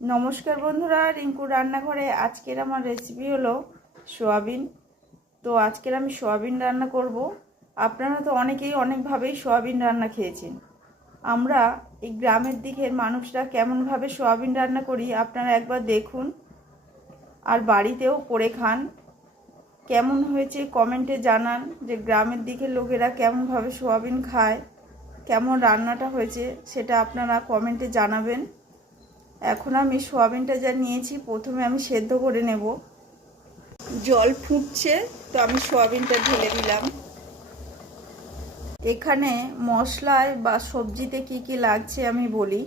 নমস্কার বন্ধুরা, রিঙ্কু রান্নাঘরে আজকের আমার রেসিপি হলো সোয়াবিন। তো আজকের আমি সোয়াবিন রান্না করব। আপনারা তো অনেকেই অনেকভাবেই সোয়াবিন রান্না খেয়েছেন। আমরা এই গ্রামের দিকের মানুষরা কেমনভাবে সোয়াবিন রান্না করি আপনারা একবার দেখুন, আর বাড়িতেও করে খান। কেমন হয়েছে কমেন্টে জানান যে গ্রামের দিকের লোকেরা কেমনভাবে সোয়াবিন খায়, কেমন রান্নাটা হয়েছে সেটা আপনারা কমেন্টে জানাবেন। এখন আমি সোয়াবিনটা যা নিয়েছি প্রথমে আমি সেদ্ধ করে নেব। জল ফুটছে, তো আমি সোয়াবিনটা ঢেলে দিলাম। এখানে মশলায় বা সবজিতে কি কি লাগছে আমি বলি।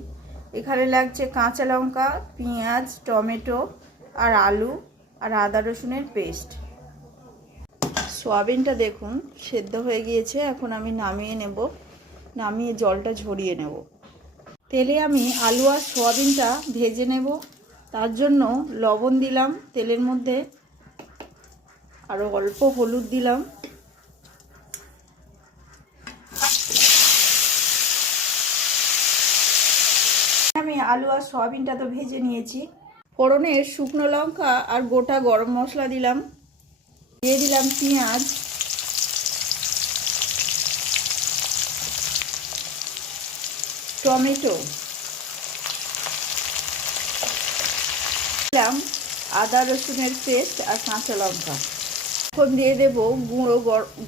এখানে লাগছে কাঁচা লঙ্কা, পেঁয়াজ, টমেটো আর আলু আর আদা রসুনের পেস্ট। সোয়াবিনটা দেখুন সেদ্ধ হয়ে গিয়েছে, এখন আমি নামিয়ে নেব। নামিয়ে জলটা ঝরিয়ে নেব। তেলে আমি আলু আর সোয়াবিনটা ভেজে নেব। তার জন্য লবণ দিলাম তেলের মধ্যে, আরও অল্প হলুদ দিলাম। আমি আলু আর সোয়াবিনটা তো ভেজে নিয়েছি। ফোড়নে শুকনো লঙ্কা আর গোটা গরম মশলা দিলাম। দিয়ে দিলাম পেঁয়াজ, টমেটো, দিলাম আদা রসুনের পেস্ট আর কাঁচা লঙ্কা। এখন দিয়ে দেবো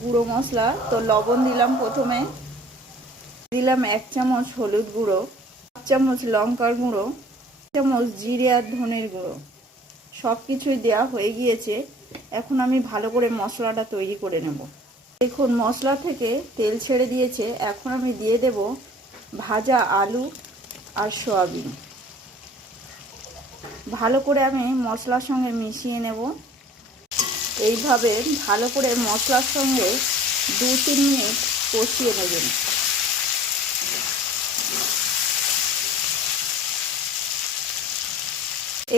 গুঁড়ো মশলা। তো লবণ দিলাম প্রথমে, দিলাম 1 চামচ হলুদ গুঁড়ো, 1 চামচ লঙ্কার গুঁড়ো, 1 চামচ জিরে আর ধনের গুঁড়ো। সব কিছুই দেওয়া হয়ে গিয়েছে। এখন আমি ভালো করে মশলাটা তৈরি করে নেব। দেখুন মশলা থেকে তেল ছেড়ে দিয়েছে। এখন আমি দিয়ে দেব ভাজা আলু আর সোয়াবিন। ভালো করে আমি মশলার সঙ্গে মিশিয়ে নেব। এইভাবে ভালো করে মশলার সঙ্গে 2-3 মিনিট কষিয়ে নেবেন।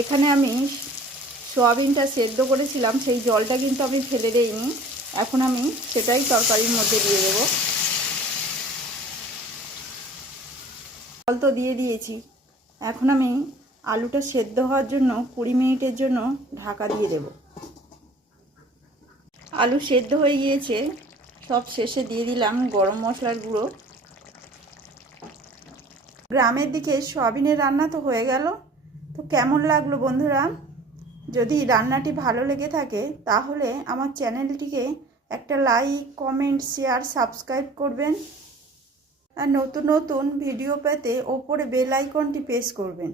এখানে আমি সোয়াবিনটা সেদ্ধ করেছিলাম, সেই জলটা কিন্তু আমি ফেলে দেইনি। এখন আমি সেটাই তরকারির মধ্যে দিয়ে দেব। জল তো দিয়ে দিয়েছি। এখন আমি আলুটা সেদ্ধ হওয়ার জন্য 20 মিনিটের জন্য ঢাকা দিয়ে দেব। আলু সেদ্ধ হয়ে গিয়েছে। সব শেষে দিয়ে দিলাম গরম মশলার গুঁড়ো। গ্রামের দিকে সোয়াবিনের রান্না তো হয়ে গেল। তো কেমন লাগলো বন্ধুরা? যদি রান্নাটি ভালো লেগে থাকে তাহলে আমার চ্যানেলটিকে একটা লাইক, কমেন্ট, শেয়ার, সাবস্ক্রাইব করবেন। আর নতুন নতুন ভিডিও পেতে ওপরে বেল আইকনটি প্রেস করবেন।